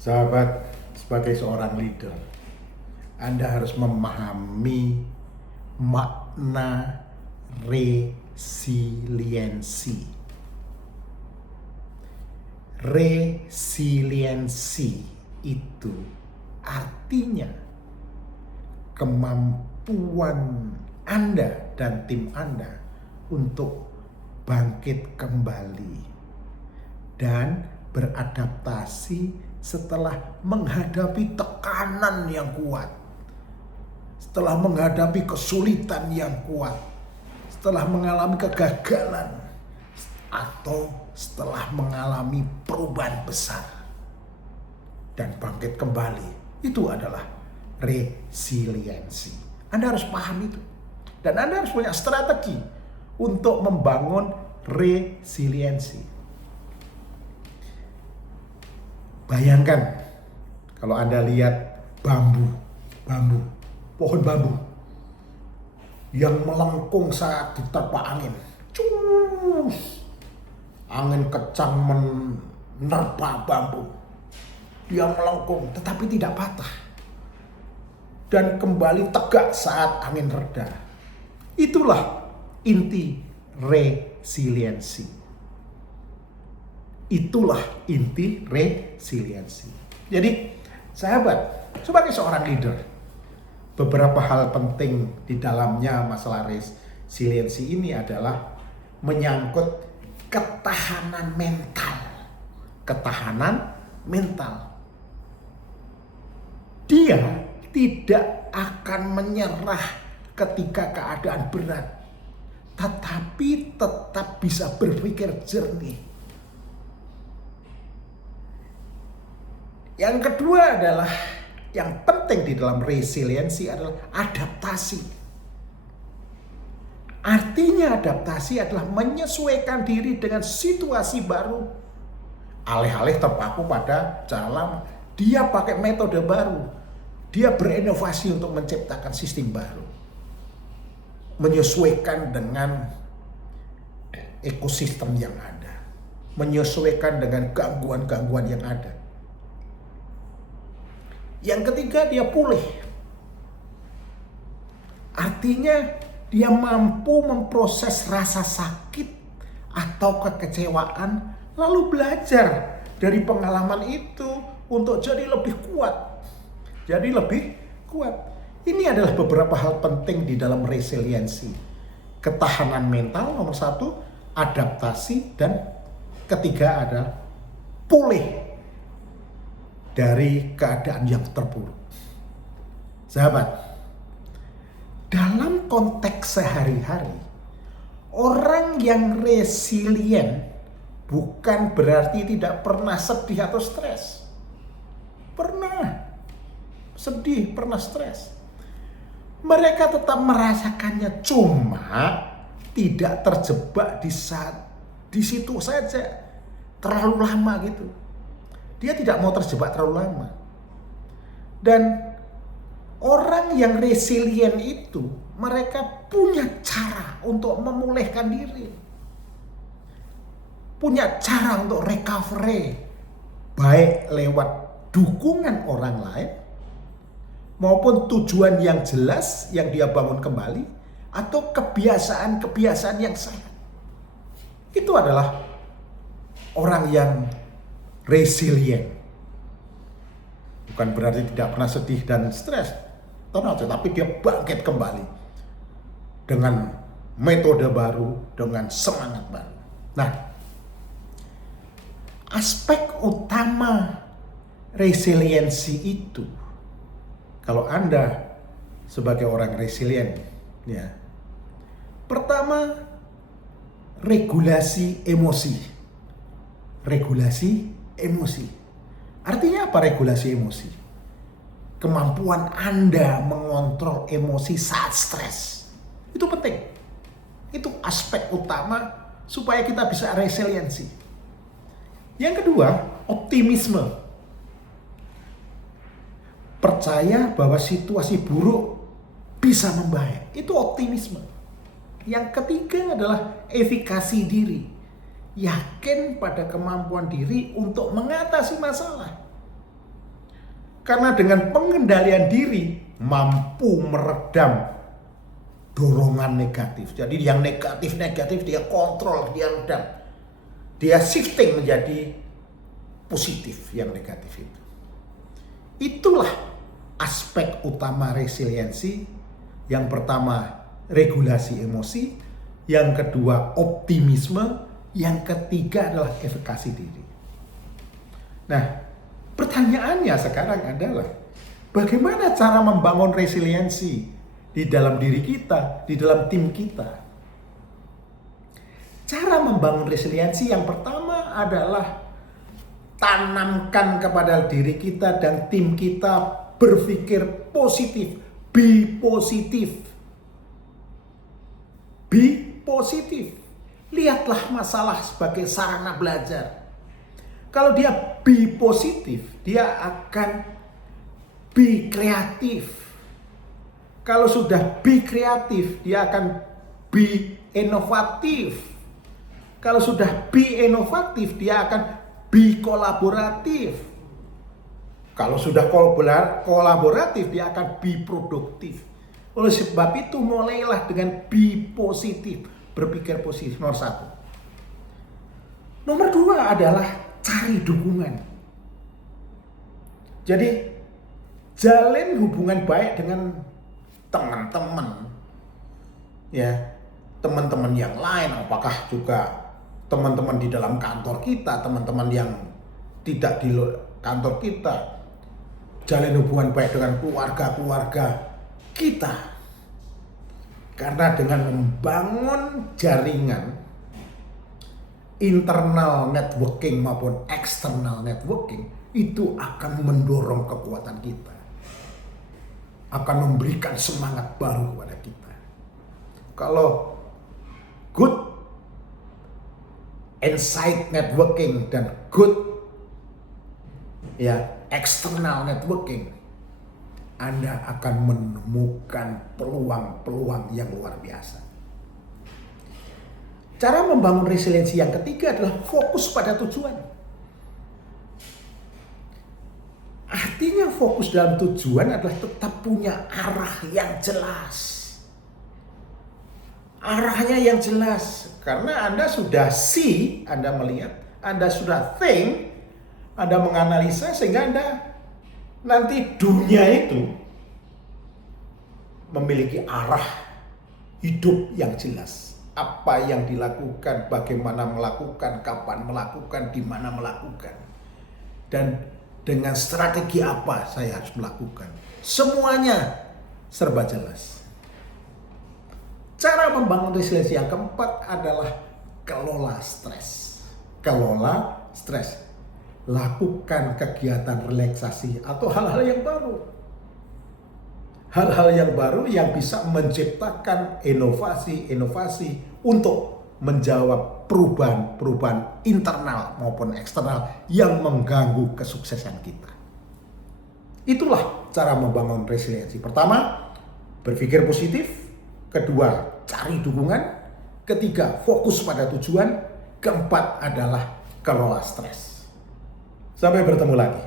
Sahabat, sebagai seorang leader, Anda harus memahami makna resiliensi. Resiliensi itu artinya kemampuan Anda dan tim Anda untuk bangkit kembali dan beradaptasi setelah menghadapi tekanan yang kuat, setelah menghadapi kesulitan yang kuat, setelah mengalami kegagalan, atau setelah mengalami perubahan besar dan bangkit kembali. Itu adalah resiliensi. Anda harus paham itu. Dan Anda harus punya strategi untuk membangun resiliensi. Bayangkan kalau Anda lihat pohon bambu yang melengkung saat diterpa angin. Angin kencang menerpa bambu. Dia melengkung tetapi tidak patah. Dan kembali tegak saat angin reda. Itulah inti resiliensi. Itulah inti resiliensi. Jadi, sahabat, sebagai seorang leader, beberapa hal penting di dalamnya masalah resiliensi ini adalah menyangkut ketahanan mental. Ketahanan mental. Dia tidak akan menyerah ketika keadaan berat, tetapi tetap bisa berpikir jernih. Yang kedua adalah yang penting di dalam resiliensi adalah adaptasi. Artinya adaptasi adalah menyesuaikan diri dengan situasi baru. Alih-alih terpaku pada cara lama, dia pakai metode baru. Dia berinovasi untuk menciptakan sistem baru. Menyesuaikan dengan ekosistem yang ada. Menyesuaikan dengan gangguan-gangguan yang ada. Yang ketiga, dia pulih. Artinya dia mampu memproses rasa sakit atau kekecewaan, lalu belajar dari pengalaman itu untuk jadi lebih kuat. Ini adalah beberapa hal penting di dalam resiliensi. Ketahanan mental nomor 1, adaptasi, dan ketiga adalah pulih dari keadaan yang terburuk. Sahabat, dalam konteks sehari-hari, orang yang resilient bukan berarti tidak pernah sedih atau stres. Pernah sedih, pernah stres. Mereka tetap merasakannya, cuma tidak terjebak di situ saja terlalu lama gitu. Dia tidak mau terjebak terlalu lama. Dan orang yang resilient itu, mereka punya cara untuk memulihkan diri. Punya cara untuk recovery. Baik lewat dukungan orang lain, maupun tujuan yang jelas yang dia bangun kembali, atau kebiasaan-kebiasaan yang sehat. Itu adalah orang yang resilient. Bukan berarti tidak pernah sedih dan stres, tapi dia bangkit kembali dengan metode baru, dengan semangat baru. Nah, aspek utama resiliensi itu, kalau Anda sebagai orang resilient, ya, pertama, regulasi emosi. Regulasi emosi. Artinya apa regulasi emosi? Kemampuan Anda mengontrol emosi saat stres. Itu penting. Itu aspek utama supaya kita bisa resiliensi. Yang kedua, optimisme. Percaya bahwa situasi buruk bisa membaik. Itu optimisme. Yang ketiga adalah efikasi diri. Yakin pada kemampuan diri untuk mengatasi masalah. Karena dengan pengendalian diri mampu meredam dorongan negatif. Jadi yang negatif-negatif dia kontrol, dia redam. Dia shifting menjadi positif yang negatif itu. Itulah aspek utama resiliensi. Yang pertama regulasi emosi, yang kedua optimisme, yang ketiga adalah efikasi diri. Nah, pertanyaannya sekarang adalah bagaimana cara membangun resiliensi di dalam diri kita, di dalam tim kita? Cara membangun resiliensi yang pertama adalah tanamkan kepada diri kita dan tim kita berpikir positif, be positif. Be positif. Lihatlah masalah sebagai sarana belajar. Kalau dia be positif, dia akan be kreatif. Kalau sudah be kreatif, dia akan be inovatif. Kalau sudah be inovatif, dia akan be kolaboratif. Kalau sudah kolaboratif, dia akan be produktif. Oleh sebab itu, mulailah dengan be positif, berpikir positif. Nomor 1. Nomor 2 adalah cari dukungan. Jadi, jalin hubungan baik dengan teman-teman, ya, teman-teman yang lain, apakah juga teman-teman di dalam kantor kita, teman-teman yang tidak di kantor kita, jalin hubungan baik dengan keluarga-keluarga kita. Karena dengan membangun jaringan internal networking maupun external networking, itu akan mendorong kekuatan kita, akan memberikan semangat baru kepada kita. Kalau good inside networking dan good external networking, Anda akan menemukan peluang-peluang yang luar biasa. Cara membangun resiliensi yang ketiga adalah fokus pada tujuan. Artinya fokus dalam tujuan adalah tetap punya arah yang jelas. Arahnya yang jelas. Karena Anda sudah see, Anda melihat, Anda sudah think, Anda menganalisa, sehingga Anda nanti dunia itu memiliki arah hidup yang jelas. Apa yang dilakukan, bagaimana melakukan, kapan melakukan, di mana melakukan, dan dengan strategi apa saya harus melakukan. Semuanya serba jelas. Cara membangun resiliensi yang keempat adalah kelola stres. Kelola stres. Lakukan kegiatan relaksasi atau hal-hal yang baru. Hal-hal yang baru yang bisa menciptakan inovasi-inovasi untuk menjawab perubahan-perubahan internal maupun eksternal yang mengganggu kesuksesan kita. Itulah cara membangun resiliensi. Pertama, berpikir positif. Kedua, cari dukungan. Ketiga, fokus pada tujuan. Keempat adalah kelola stres. Sampai bertemu lagi.